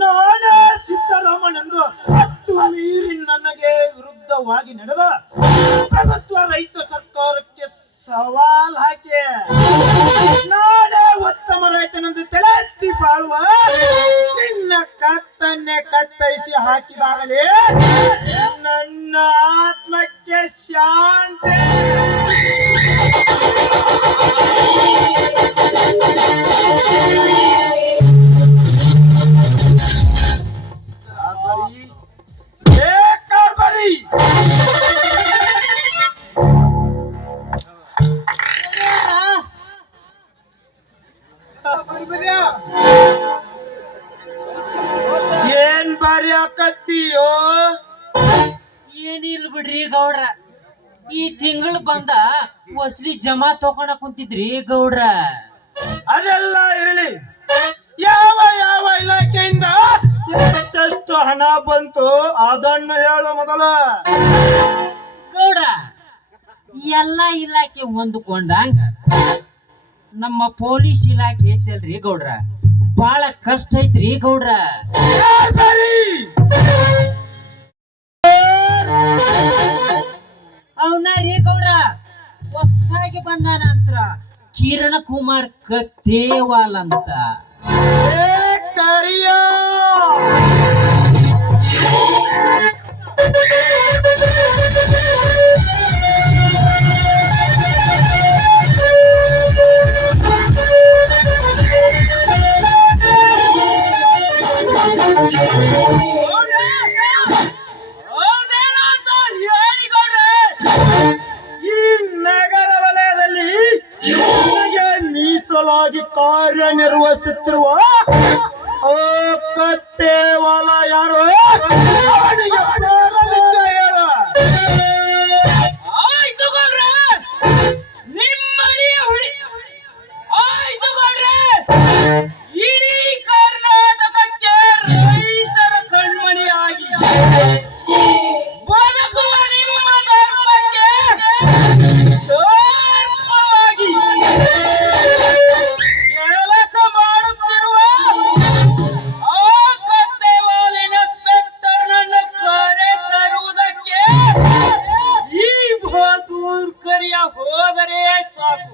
ನಾನೇ ಸಿದ್ದರಾಮನೆಂದು ಹತ್ತು ಮೀರಿ ನನಗೆ ವಿರುದ್ಧವಾಗಿ ನಡೆದ ಪ್ರಭುತ್ವ ರೈತ ಸರ್ಕಾರಕ್ಕೆ ಸವಾಲ್ ಹಾಕಿ ನಾನೇ ಉತ್ತಮ ರೈತನೆಂದು ತಲೆತ್ತಿ ಬಾಳುವ ನಿನ್ನ ಕತ್ತನ್ನೇ ಕತ್ತರಿಸಿ ಹಾಕಿದಾಗಲೇ ನನ್ನ ಆತ್ಮಕ್ಕೆ ಶಾಂತಿ. ಏನ್ ಬರ್ಯಾಕತ್ತೀಯೋ? ಏನಿಲ್ಲ ಬಿಡ್ರಿ ಗೌಡ್ರ, ಈ ತಿಂಗಳು ಬಂದ ವಸಲಿ ಜಮಾ ತಗೊಂಡ ಕುಂತಿದ್ರಿ ಗೌಡ್ರ. ಅದೆಲ್ಲ ಇರಲಿ, ಯಾವ ಯಾವ ಇಲಾಖೆಯಿಂದ ಎಷ್ಟೆಷ್ಟು ಹಣ ಬಂತು ಅದನ್ನು ಹೇಳು ಮೊದಲ. ಗೌಡ್ರ, ಎಲ್ಲಾ ಇಲಾಖೆ ಹೊಂದ್ಕೊಂಡಂಗ ನಮ್ಮ ಪೊಲೀಸ್ ಇಲಾಖೆ ಐತಲ್ರಿ ಗೌಡ್ರ, ಬಾಳ ಕಷ್ಟ ಐತ್ರಿ ಗೌಡ್ರ. ಅವನ ರೀ ಗೌಡ್ರ, ಹೊಸದಾಗಿ ಬಂದ ನಂತರ ಕಿರಣ ಕುಮಾರ್ ಕತ್ತೇವಾಲ್ ಅಂತ. ಈ ನಗರ ವಲಯದಲ್ಲಿ ಮೀಸಲಾಗಿ ಕಾರ್ಯನಿರ್ವಹಿಸುತ್ತಿರುವ ಕತ್ತೇವಾಲ ಯಾರು? ಇಡೀ ಕರ್ನಾಟಕಕ್ಕೆ ರೈತರ ಕಣ್ಮಣಿಯಾಗಿ ಬದುಕುವ ನಿಮ್ಮ ಧರ್ಮಕ್ಕೆ ಸಮರ್ಪವಾಗಿ ಕೆಲಸ ಮಾಡುತ್ತಿರುವ ಆ ಕತ್ತೇವಾಲ್ ಇನ್ಸ್ಪೆಕ್ಟರ್ ನನ್ನ ಕರೆ ತರುವುದಕ್ಕೆ ಈ ಬಹದ್ದೂರ್ ಕರಿಯ ಹೋದರೆ ಸಾಕು.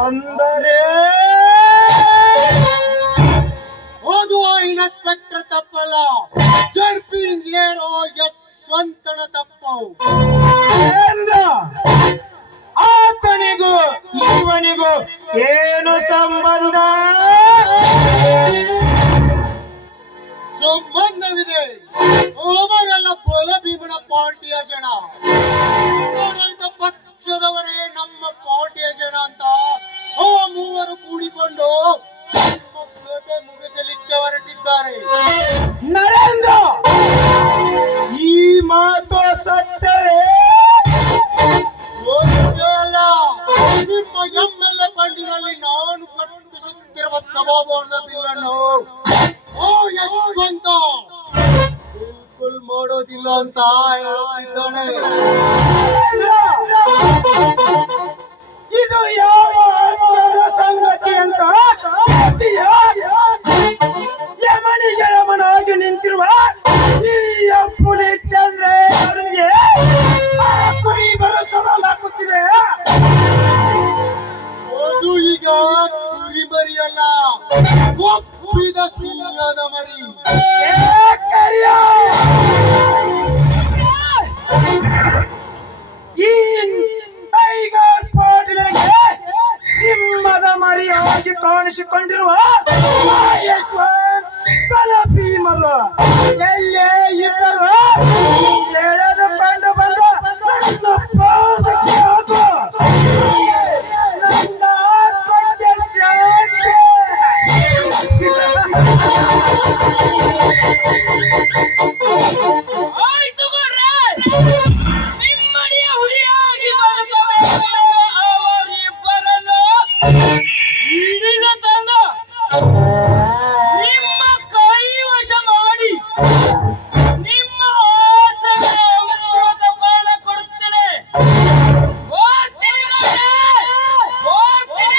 ಅಂದರೆ ಓದುವ ಇನ್ಸ್ಪೆಕ್ಟರ್ ತಪ್ಪಲ್ಲ, ಜಡ್ಪಿ ಇಂಜಿನಿಯರ್ ಯಶವಂತನ ತಪ್ಪು. ಆತನಿಗೂ ಇವನಿಗೂ ಏನು ಸಂಬಂಧ? ಸಂಬಂಧವಿದೆ. ಅವರೆಲ್ಲ ಬಲ ಭೀಮನ ಪಾರ್ಟಿಯ ಜನ, ರೈತ ಪಕ್ಷದವರೇ ನಮ್ಮ ಪಾರ್ಟಿಯ ಜನ ಅಂತ ಮೂವರು ಕೂಡಿಕೊಂಡು ಮುಗಿಸಲಿಕ್ಕೆ ಹೊರಟಿದ್ದಾರೆ. ನರೇಂದ್ರ, ಈ ಮಾತು ಸತ್ಯವೇ? ಅಲ್ಲ, ತಪ್ಪಿದ ಸಿಂಹದ ಮರಿ. ಏ ಕರಿಯ! ಈ ಟೈಗರ್ ಪಾಟೀಲನಿಗೆ ಸಿಂಹದ ಮರಿಯಾಗಿ ಕಾಣಿಸಿಕೊಂಡಿರುವ ಆ ಯಶವಂತ್ ಕಲಪೀಮರ ಎಲ್ಲೇ ಇದ್ದರು ಎಳೆದುಕೊಂಡು ಬಂದ ನನ್ನ ಪಾದಕ್ಕೆ ಹಾಕು. ನನ್ನ ಆತ್ಮಕ್ಕೆ ಶಾಂತಿ. ಆಯ್ತು ಗೌಡ್ರೆ, ನಿಮ್ಮಡಿಯ ಹುಲಿಯಾಗಿ ಬದುಕಬೇಕು ಅವರಿಬ್ಬರನ್ನು ಹಿಡಿದು ತಂದು ನಿಮ್ಮ ಕೈ ವಶ ಮಾಡಿ ನಿಮ್ಮ ಆಸೆಗೆ ಅಮೃತ ಪಾನ ಕೊಡಿಸ್ತೇನೆ. ಹೋಗ್ತೀನಿ ಗೌಡ್ರೆ,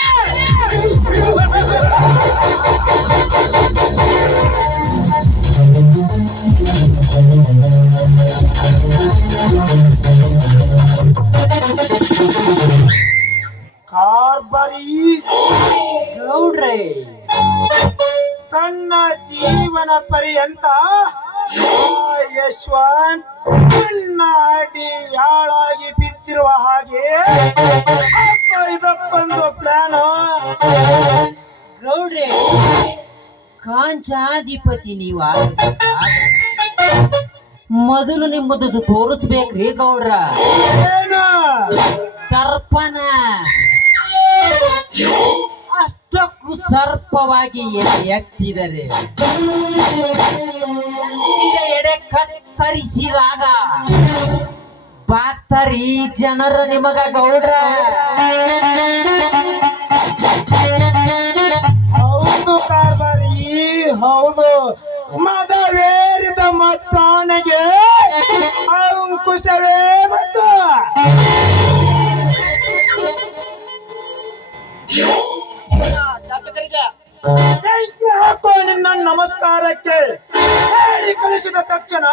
ಕಾರ್ಬರಿ ಗೌಡ್ರೆ ತನ್ನ ಜೀವನ ಪರ್ಯಂತ ಆ ಯಶವಂತ್ ನನ್ನ ಅಡಿ ಹಾಳಾಗಿ ಬಿದ್ದಿರುವ ಹಾಗೆ ಅಪ್ಪ ಇದಕ್ಕೊಂದು ಪ್ಲಾನ್. ಗೌಡ್ರೆ, ಕಾಂಚಾಧಿಪತಿ ನೀವ ಮೊದಲು ನಿಮ್ಮದು ತೋರಿಸ್ಬೇಕ್ರಿ ಗೌಡ್ರ. ಏನು? ದರ್ಪಣ ಅಷ್ಟಕ್ಕೂ ಸರ್ಪವಾಗಿ ಎತ್ತಿದರೆ ಎಡೆ ಕತ್ತರಿಸಿದಾಗ ಬಾತರಿ ಜನರು ನಿಮಗ ಗೌಡ್ರ. ಹೌದು ಕಾರ್ಬರಿ, ಹೌದು. ಮದವೇರಿದ ಮತ್ತಾನೆಗೆ ಅಂಕುಶವೇ ಮತ್ತು ಕೈಗೆ ಹಾಕೋ ನಿನ್ನ ನಮಸ್ಕಾರಕ್ಕೆ ಹೇಳಿ ಕಳಿಸಿದ ತಕ್ಷಣ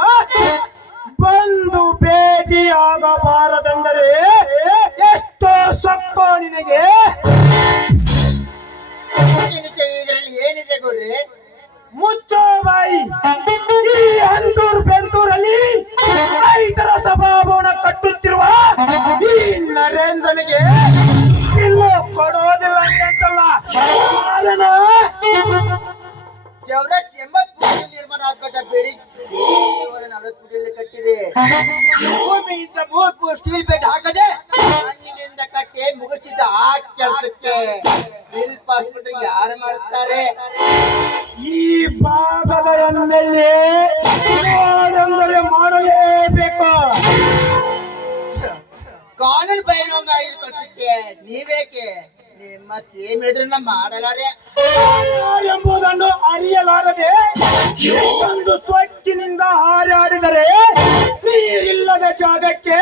ಬಂದು ಭೇಟಿ ಆಗಬಾರದೆಂದರೆ ಎಷ್ಟೋ ಸೊಕ್ಕೋ ನಿನಗೆ. ಇದರಲ್ಲಿ ಏನಿದೆ ಗೌಡ್ರೆ? ಮುಚ್ಚೋ ಬಾಯಿ. ಈ ಅಂತೂರ್ ಬೆಂತೂರಲ್ಲಿ 5ರ ಸಭಾಭವನ ಕಟ್ಟುತ್ತಿರುವ ಈ ನರೇಂದ್ರನಿಗೆ ಇಲ್ಲೂ ಕೊಡೋದಿಲ್ಲ ಅಂತಲ್ಲ ಕಾರಣ. ಚೌರಸ್ 80 ಕೋಟಿ ನಿರ್ಮಾಣ ಆಗದ ಬೇಡಿ 40 ಕೋಟಿಯಲ್ಲಿ ಕಟ್ಟಿದೆ. ಭೂಮಿಯಿಂದ 3 ಸ್ಟೀಲ್ ಬೆಡ್ ಹಾಕದೆ ಮಣ್ಣಿನಿಂದ ಕಟ್ಟಿ ಮುಗಿಸಿದ ಆ ಕೆಲಸಕ್ಕೆ ಶಿಲ್ಪ ಆಸ್ಪತ್ರೆಗೆ ಯಾರು ಮಾಡುತ್ತಾರೆ? ಈ ಭಾಗದ ಎಮ್ಮೆಲ್ಯೆ ಮಾಡಂದರೆ ಮಾಡಲೇಬೇಕು. ಕಾನೂನು ಬಹಿರಂಗ ಕಳಿಸುತ್ತೆ, ನೀವೇಕೆ ನಿಮ್ಮ ಸೇಮ್ ಹೇಳಿದ್ರನ್ನ ಮಾಡಲಾರೆ ಎಂಬುದನ್ನು ಅರಿಯಲಾರದೆ ಒಂದು ಸ್ವಚ್ಛಿನಿಂದ ಹಾರಾಡಿದರೆ ನೀರಿಲ್ಲದ ಜಾಗಕ್ಕೆ